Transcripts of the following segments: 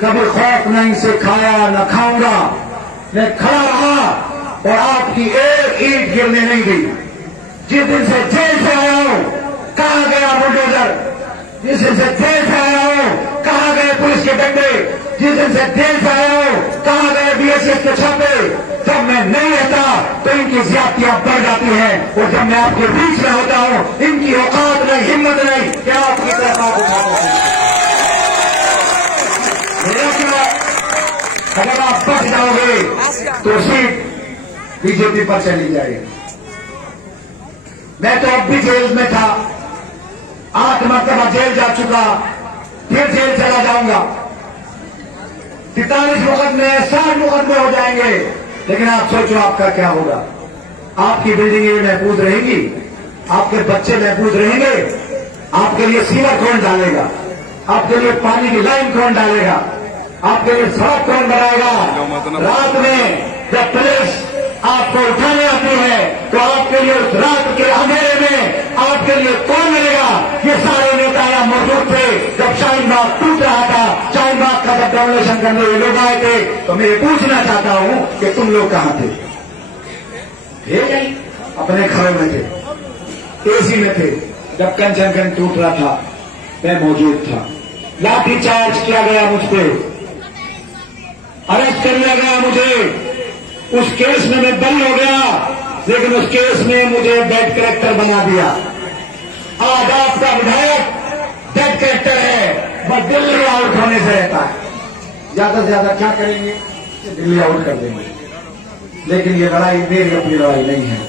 कभी खौफ नहीं से खाया न खाऊंगा। मैं खड़ा रहा और आपकी एक ईंट गिरने नहीं दी। जिस दिन से जेल से आया हूं, कहां गया बुलडोजर? जिस दिन से जेल से आया हूं, कहां गए पुलिस के डंडे? जिस दिन से जेल से आया हूं, कहां गए बीएसएफ के छापे? जब मैं नहीं रहता तो इनकी ज्यादतियां बढ़ जाती हैं, और जब मैं आपके बीच में होता हूं, इनकी औकात नहीं, हिम्मत नहीं क्या आपकी तरफ हाथ उठाते हैं। अगर आप बच जाओगे तो सीट बीजेपी पर चली जाएगी। मैं तो अब भी जेल में था, 8 मरतबा जेल जा चुका, फिर जेल चला जाऊंगा। 43 मुकदमे 60 मुकदमे हो जाएंगे, लेकिन आप सोचो आपका क्या होगा। आपकी बिल्डिंगें महफूज रहेंगी, आपके बच्चे महफूज रहेंगे, आपके लिए सीवर कौन डालेगा, आपके लिए पानी की लाइन कौन डालेगा, आपके लिए सड़क कौन बनाएगा। रात में जब पुलिस आपको उठाने आती है तो आपके लिए उस रात के अंधेरे में आपके लिए कौन मिलेगा। ये सारे नेता यहाँ मौजूद थे जब शाहीन बाग टूट रहा था, शाहीन बाग का जब डेमोलेशन करने ये लोग आए थे, तो मैं ये पूछना चाहता हूं कि तुम लोग कहां थे? अपने घरों में थे, एसी में थे। जब कंचनगंज टूट रहा था मैं मौजूद था। लाठीचार्ज किया गया मुझ पे, अरेस्ट कर लिया गया मुझे। उस केस में मैं बरी हो गया, लेकिन उस केस में मुझे डेड कैरेक्टर बना दिया। आज आपका विधायक डेड कैरेक्टर है, बस दिल्ली आउट होने से रहता है। ज्यादा से ज्यादा क्या करेंगे? दिल्ली आउट कर देंगे। लेकिन ये लड़ाई मेरी अपनी लड़ाई नहीं है,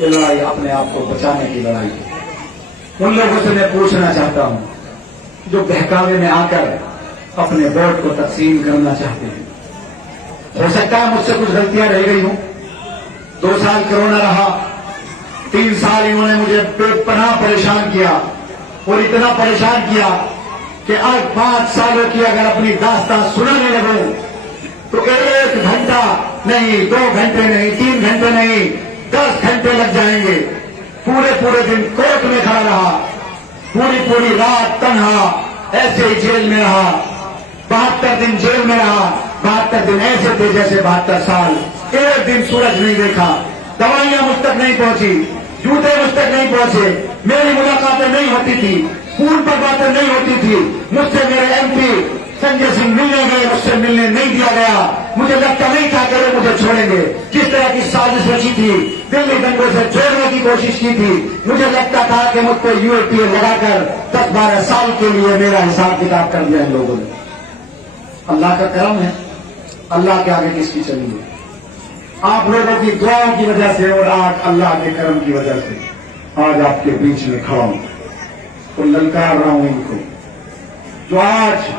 ये लड़ाई अपने आप को बचाने की लड़ाई है। उन लोगों से मैं पूछना चाहता हूं जो बहकावे में आकर अपने वोट को तकसीम करना चाहते हैं। हो सकता है मुझसे कुछ गलतियां रह गई हों। 2 साल कोरोना रहा, 3 साल इन्होंने मुझे बेपनाह परेशान किया, और इतना परेशान किया कि आज 5 सालों की अगर अपनी दास्तान सुनाने लगूं तो 1 घंटा नहीं, 2 घंटे नहीं, 3 घंटे नहीं, 10 घंटे लग जाएंगे। पूरे दिन कोर्ट में खड़ा रहा, पूरी रात तन्हा ऐसे ही जेल में रहा, 72 दिन जेल में रहा। 72 दिन ऐसे थे जैसे 72 साल। 1 दिन सूरज नहीं देखा, दवाइयां मुझ तक नहीं पहुंची, जूते मुझ तक नहीं पहुंचे, मेरी मुलाकातें नहीं होती थी, फोन पर बातें नहीं होती थी। मुझसे मेरे एमपी संजय सिंह मिलने गए, मुझसे मिलने नहीं दिया गया। मुझे लगता नहीं था कि वो मुझे छोड़ेंगे। किस तरह की साजिश रची थी, दिल्ली दंगों से जोड़ने की कोशिश की थी। मुझे लगता था कि मुझ पर यूएपीए लगाकर 10-12 साल के लिए मेरा हिसाब किताब कर दिया इन लोगों ने। अल्लाह का करम है, अल्लाह के आगे किसकी चलेंगे? आप लोगों की दुआओं की वजह से और आज अल्लाह के करम की वजह से आज आपके बीच में खड़ा हूं, तो ललकार रहा हूं इनको जो आज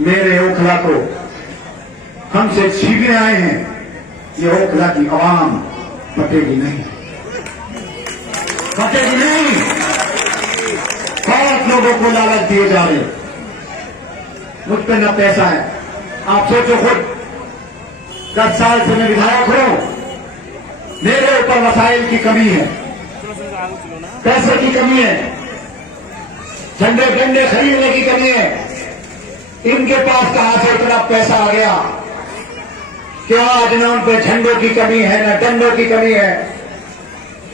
मेरे ओखला को हमसे छीनने आए हैं। ये ओखला की आवाम फटेगी नहीं, फटेगी नहीं। बहुत लोगों को लालच दिए जा रहे, मुझ पर न पैसा है। आप सोचो खुद, 10 साल से मैं विधायक हूं, मेरे ऊपर वसाइल की कमी है, पैसे की कमी है, झंडे डंडे खरीदने की कमी है। इनके पास कहां से इतना पैसा आ गया कि आज न उन पे झंडों की कमी है, न डंडों की कमी है।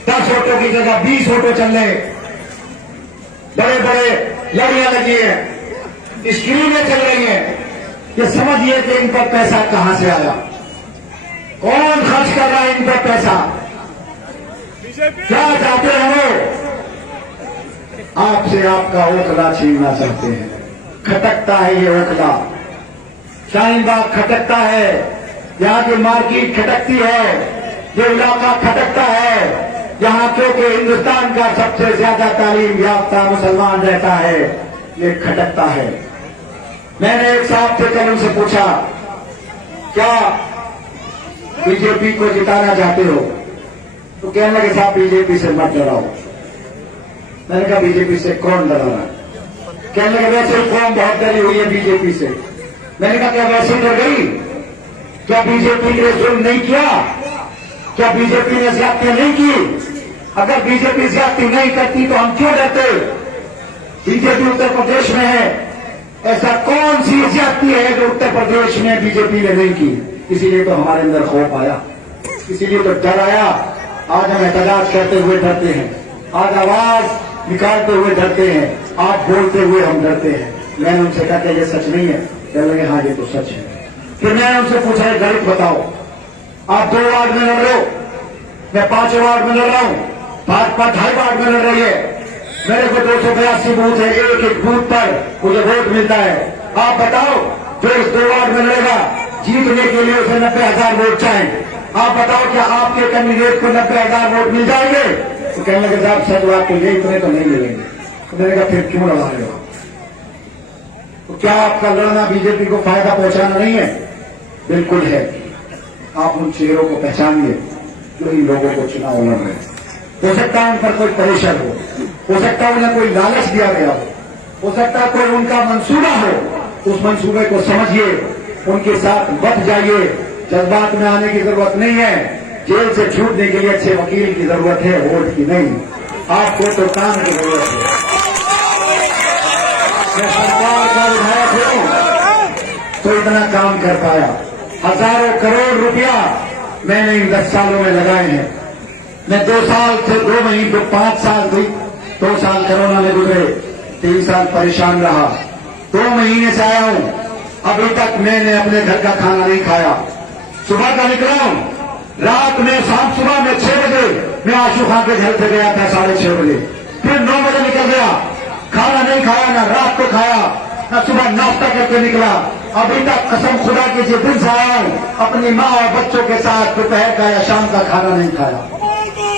10 ऑटो की जगह 20 ऑटो चल रहे, बड़े लड़ियां लगी हैं, स्क्रीनें चल रही हैं। ये समझिए कि इन पर पैसा कहां से आया, कौन खर्च कर रहा है इन पर पैसा, क्या चाहते हैं वो? आपसे आपका ओखला छीनना चाहते हैं। खटकता है ये ओखला, शाहीन बाग खटकता है, यहाँ की मार्केट खटकती है, ये इलाका खटकता है। यहाँ क्योंकि हिंदुस्तान का सबसे ज्यादा तालीम याफ्ता मुसलमान रहता है, ये खटकता है। मैंने एक साहब से कल उनसे पूछा, क्या बीजेपी को जिताना चाहते हो? तो कहने लगे साहब बीजेपी से मत डराओ। मैंने कहा बीजेपी से कौन डरा रहा है? कहने लगे वैसे कौन बहुत डरी हुई है बीजेपी से। मैंने कहा क्या वैसे डर गई? क्या बीजेपी ने जुल्म नहीं किया? क्या बीजेपी ने ज्यादती नहीं की? अगर बीजेपी ज्यादती नहीं करती तो हम क्यों डरते? बीजेपी उत्तर प्रदेश में है, ऐसा कौन सी ज्यादती आती है जो उत्तर प्रदेश में बीजेपी ने नहीं की, इसीलिए तो हमारे अंदर खौफ आया, इसीलिए तो डर आया। आज हम एहतजाज करते हुए डरते हैं, आज आवाज निकालते हुए डरते हैं, आज बोलते हुए हम डरते हैं। मैंने उनसे कहा कि ये सच नहीं है, कह लगे हाँ ये तो सच है। फिर मैंने उनसे पूछा गणित बताओ, आप 2 वार्ड में लड़ रहे हो, मैं 5 वार्ड में लड़ रहा हूं, भाजपा 2.5 वार्ड में लड़ रही है, मेरे को 282 बूथ है, एक एक बूथ पर मुझे वोट मिलता है। आप बताओ जो इस 2 वार्ड में लड़ेगा जीतने के लिए उसे 90,000 वोट चाहिए, आप बताओ क्या आपके कैंडिडेट को 90,000 वोट मिल जाएंगे? तो कहने लगे साहब सच बात तो ये इतने तो नहीं मिलेंगे। तो मैंने कहा फिर क्यों लड़ा रहे हो? तो क्या आपका लड़ना बीजेपी को फायदा पहुंचाना नहीं है? बिल्कुल है। आप उन चेहरों को पहचानिए जो इन लोगों को चुनाव लड़ रहे हैं। हो सकता है उन पर कोई प्रेशर हो सकता है उन्हें कोई लालच दिया गया हो सकता है कोई उनका मंसूबा हो, उस मंसूबे को समझिए, उनके साथ बच जाइए। जज्बात में आने की जरूरत नहीं है, जेल से छूटने के लिए अच्छे वकील की जरूरत है, वोट की नहीं। आपको तो काम की जरूरत है। मैं सरकार का विधायक हूं तो इतना काम कर पाया। हजारों करोड़ रुपया मैंने इन 10 सालों में लगाए हैं। मैं 2 साल से 2 महीने तो 5 साल हुई, 2 साल कोरोना में गुजरे, 3 साल परेशान रहा, 2 महीने से आया हूं, अभी तक मैंने अपने घर का खाना नहीं खाया। सुबह का निकला हूं, रात में सुबह में 6 बजे मैं आशू खां के घर से गया था 6:30 बजे, फिर 9 बजे निकल गया, खाना नहीं खाया, ना रात को खाया, ना सुबह नाश्ता करके निकला। अभी तक कसम खुदा के जिस दिन से आया हूं अपनी माँ और बच्चों के साथ दोपहर का या शाम का खाना नहीं खाया।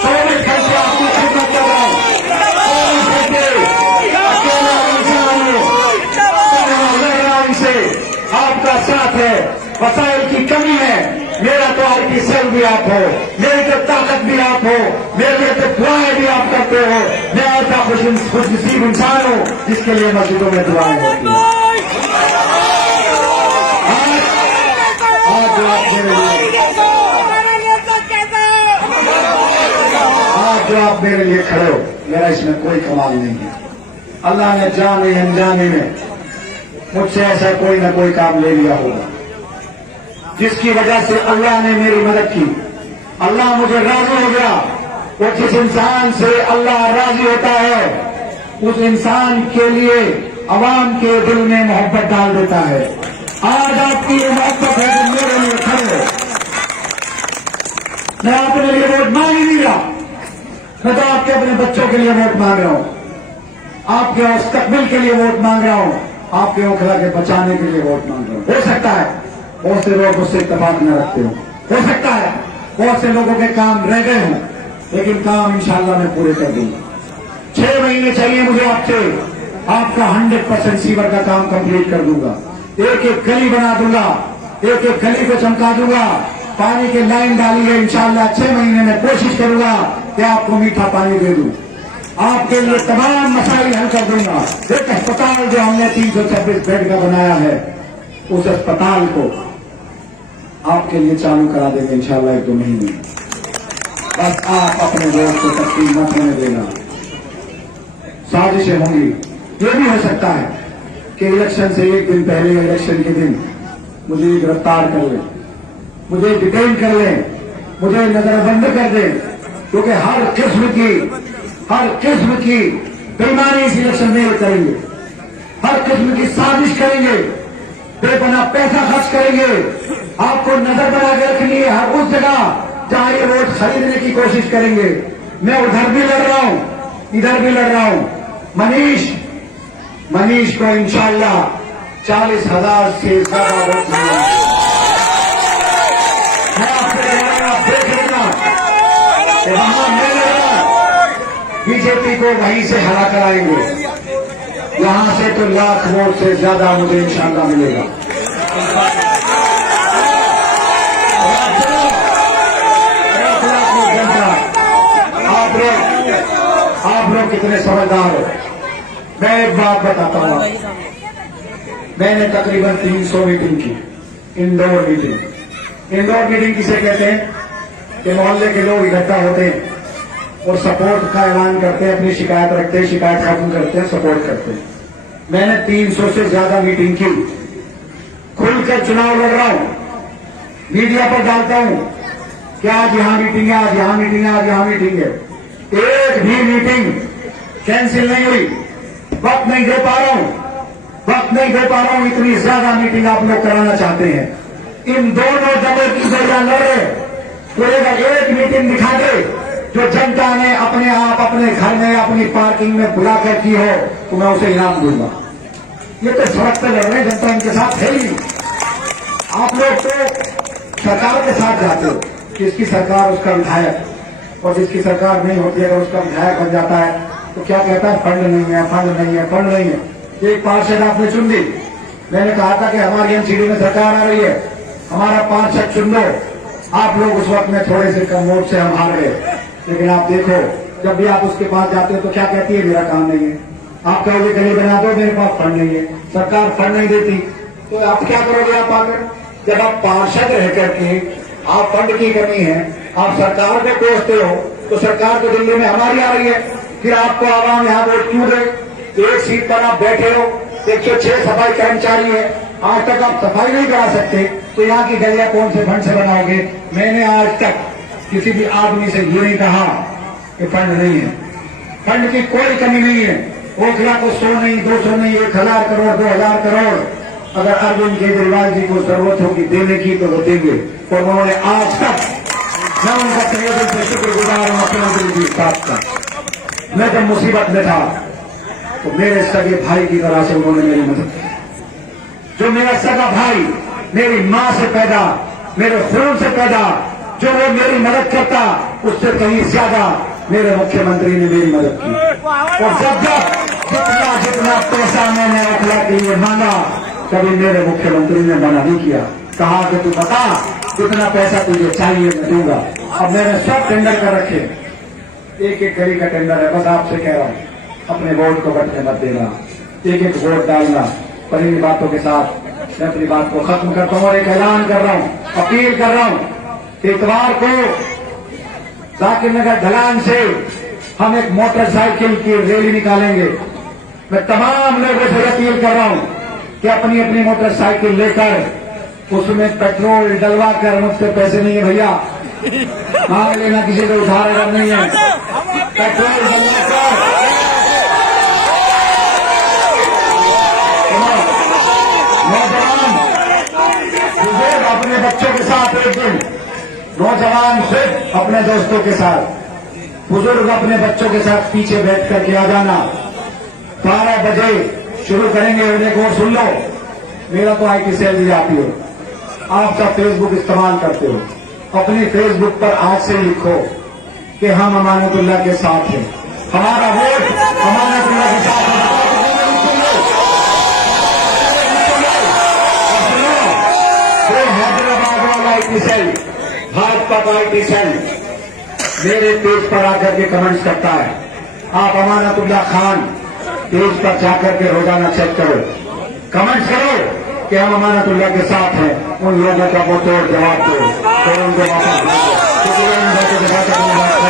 24 घंटे आपकी खिदमत कर रहा हूं, 24 घंटे अकेला इंसान लड़ रहा हूं से, आपका साथ है, वसाइल की कमी है, मेरा तो आईटी सेल भी आप हो, मेरी तो ताकत भी आप हो, मेरे लिए तो दुआएं भी आप करते हो। मैं ऐसा खुशनसीब इंसान हूं जिसके लिए मस्जिदों में दुआएं होती हैं। आज जो आप मेरे लिए खड़े हो, मेरा इसमें कोई कमाल नहीं है। अल्लाह ने जाने अनजाने में मुझसे ऐसा कोई ना कोई काम ले लिया होगा जिसकी वजह से अल्लाह ने मेरी मदद की, अल्लाह मुझे राजी हो गया। और जिस इंसान से अल्लाह राजी होता है उस इंसान के लिए अवाम के दिल में मोहब्बत डाल देता है। आज आपकी ये मोहब्बत है जो मेरे लिए खड़े हो। मैं अपने लिए वोट मांग ही नहीं रहा, मैं तो आपके अपने बच्चों के लिए वोट मांग रहा हूं, आपके मुस्तकबिल के लिए वोट मांग रहा हूं, आपके ओखला के बचाने के लिए वोट मांग रहा हूं। हो सकता है बहुत से लोग मुझसे इत्तेफाक न रखते हो सकता है बहुत से लोगों के काम रह गए हों, लेकिन काम इंशाअल्लाह मैं पूरे कर दूंगा। 6 महीने चाहिए मुझे आपसे, आपका 100% सीवर का काम कंप्लीट कर दूंगा, एक एक गली बना दूंगा, एक एक गली को चमका दूंगा, पानी की लाइन डाली है इंशाअल्लाह 6 महीने में कोशिश करूंगा कि आपको मीठा पानी दे दूं, आपके लिए तमाम मसाइल हल कर दूंगा। एक अस्पताल जो हमने 326 बेड का बनाया है, उस अस्पताल को आपके लिए चालू करा देंगे इंशाअल्लाह 1-2 महीने। बस आप अपने वोट को तस्लीम मत होने देना। साजिशें होंगी, ये भी हो सकता है कि इलेक्शन से 1 दिन पहले, इलेक्शन के दिन मुझे गिरफ्तार कर ले, मुझे डिटेन कर ले, मुझे नजरबंद कर दे, क्योंकि हर किस्म की बेईमानी इस इलेक्शन में करेंगे, हर किस्म की साजिश करेंगे, बेपना पैसा खर्च करेंगे। आपको नजर बना के रखनी है हर उस जगह जहां ये वोट खरीदने की कोशिश करेंगे। मैं उधर भी लड़ रहा हूं, इधर भी लड़ रहा हूं। मनीष को इंशाअल्लाह 40,000 से ज्यादा वोट मिलेगा। मैं आपसे आप देख लेना, वहां मैं बीजेपी को वहीं से हरा कराएंगे, यहां से तो लाख वोट से ज्यादा मुझे इंशाअल्लाह मिलेगा। आप लोग कितने समझदार हो। मैं एक बात बताता हूं, मैंने तकरीबन 300 मीटिंग की, इंडोर मीटिंग किसे कहते हैं कि मोहल्ले के लोग इकट्ठा होते हैं और सपोर्ट का ऐलान करते हैं, अपनी शिकायत रखते हैं, शिकायत खत्म करते हैं, सपोर्ट करते हैं। मैंने 300 से ज्यादा मीटिंग की मिलकर चुनाव लड़ रहा हूं, मीडिया पर डालता हूं कि आज यहां मीटिंग है, आज यहां मीटिंग है, आज यहां मीटिंग है। एक भी मीटिंग कैंसिल नहीं हुई। वक्त नहीं दे पा रहा हूं, वक्त नहीं दे पा रहा हूं। इतनी ज्यादा मीटिंग आप लोग कराना चाहते हैं। इन दोनों दलों की जरिया लड़ रहे, तो एक मीटिंग दिखा दे जो जनता ने अपने आप अपने घर में अपनी पार्किंग में बुलाकर की हो, तो मैं उसे इनाम दूंगा। ये तो सड़क पर लड़ रहे, जनता इनके साथ है ही। आप लोग तो सरकार के साथ जाते हो, जिसकी सरकार उसका विधायक, और जिसकी सरकार नहीं होती है अगर उसका विधायक बन जाता है तो क्या कहता है, फंड नहीं है, फंड नहीं है, फंड नहीं है। एक पार्षद आपने चुन ली, मैंने कहा था कि हमारी एनसीडी में सरकार आ रही है, हमारा पार्षद चुन लो। आप लोग उस वक्त में थोड़े से कम वोट से हम हार गए, लेकिन आप देखो जब भी आप उसके पास जाते हो तो क्या कहती है, मेरा काम नहीं है। आप कहोगे गली बना दो, मेरे पास फंड नहीं है, सरकार फंड नहीं देती, तो आप क्या करोगे? आप आकर जब आप पार्षद रह करके आप फंड की कमी है, आप सरकार को कोसते हो, तो सरकार तो दिल्ली में हमारी आ रही है, फिर आपको आवाम यहाँ वोट क्यों दे? एक सीट पर आप बैठे हो, 106 सफाई कर्मचारी है, आज तक आप सफाई नहीं करा सकते, तो यहाँ की गलियां कौन से फंड से बनाओगे? मैंने आज तक किसी भी आदमी से ये नहीं कहा कि फंड नहीं है। फंड की कोई कमी नहीं है। ओखला को 100 नहीं, 200 नहीं, 1000 करोड़, 2000 करोड़ अगर अरविंद केजरीवाल जी को जरूरत होगी देने की तो वो देंगे, और उन्होंने आज तक, मैं उनका तहे दिल से शुक्रगुजार हूं मुख्यमंत्री जी साहब का। मैं जब मुसीबत में था तो मेरे सगे भाई की तरह से उन्होंने मेरी मदद की। जो मेरा सगा भाई मेरी मां से पैदा, मेरे खून से पैदा, जो वो मेरी मदद करता, उससे कहीं ज्यादा मेरे मुख्यमंत्री ने मेरी मदद की। और जब जितना जितना पैसा मैंने ओखला के लिए मांगा, कभी मेरे मुख्यमंत्री ने मना नहीं किया। कहा कि तू बता कितना पैसा तुझे चाहिए, मैं दूंगा। अब मैंने सब टेंडर कर रखे, एक एक गली का टेंडर है। बस आपसे कह रहा हूं, अपने वोट को बटने मत देना, एक एक वोट डालना। पर इन बातों के साथ मैं अपनी बात को खत्म करता हूं और एक ऐलान कर रहा हूं, अपील कर रहा हूं। इतवार को जाकिर नगर ढलान से हम एक मोटरसाइकिल की रैली निकालेंगे। मैं तमाम लोगों से अपील कर रहा हूं कि अपनी अपनी मोटरसाइकिल लेकर उसमें पेट्रोल डलवा कर, मुझसे पैसे नहीं है भैया, मांग लेना, किसी को उधार अगर नहीं है, पेट्रोल डलवाकर नौजवान बुजुर्ग अपने बच्चों के साथ, एक दिन नौजवान सिर्फ अपने दोस्तों के साथ, बुजुर्ग अपने बच्चों के साथ पीछे बैठ करके आ जाना। 12 बजे शुरू करेंगे। एक और सुन लो, मेरा तो IT सेल भी आती हो, आप सब फेसबुक इस्तेमाल करते हो, अपने फेसबुक पर आज से लिखो कि हम अमानतुल्लाह के साथ हैं, हमारा वोट अमानतुल्लाह के साथ है। हैदराबाद वाला IT सेल, भाजपा का IT सेल मेरे पेज पर आकर के कमेंट्स करता है। आप अमानतुल्लाह खान पेज पर जाकर के रोजाना चेक करो, कमेंट्स करो कि हम अमानतुल्लाह के साथ हैं। उन लोगों का वो तोड़ जवाब दो और उनको वापस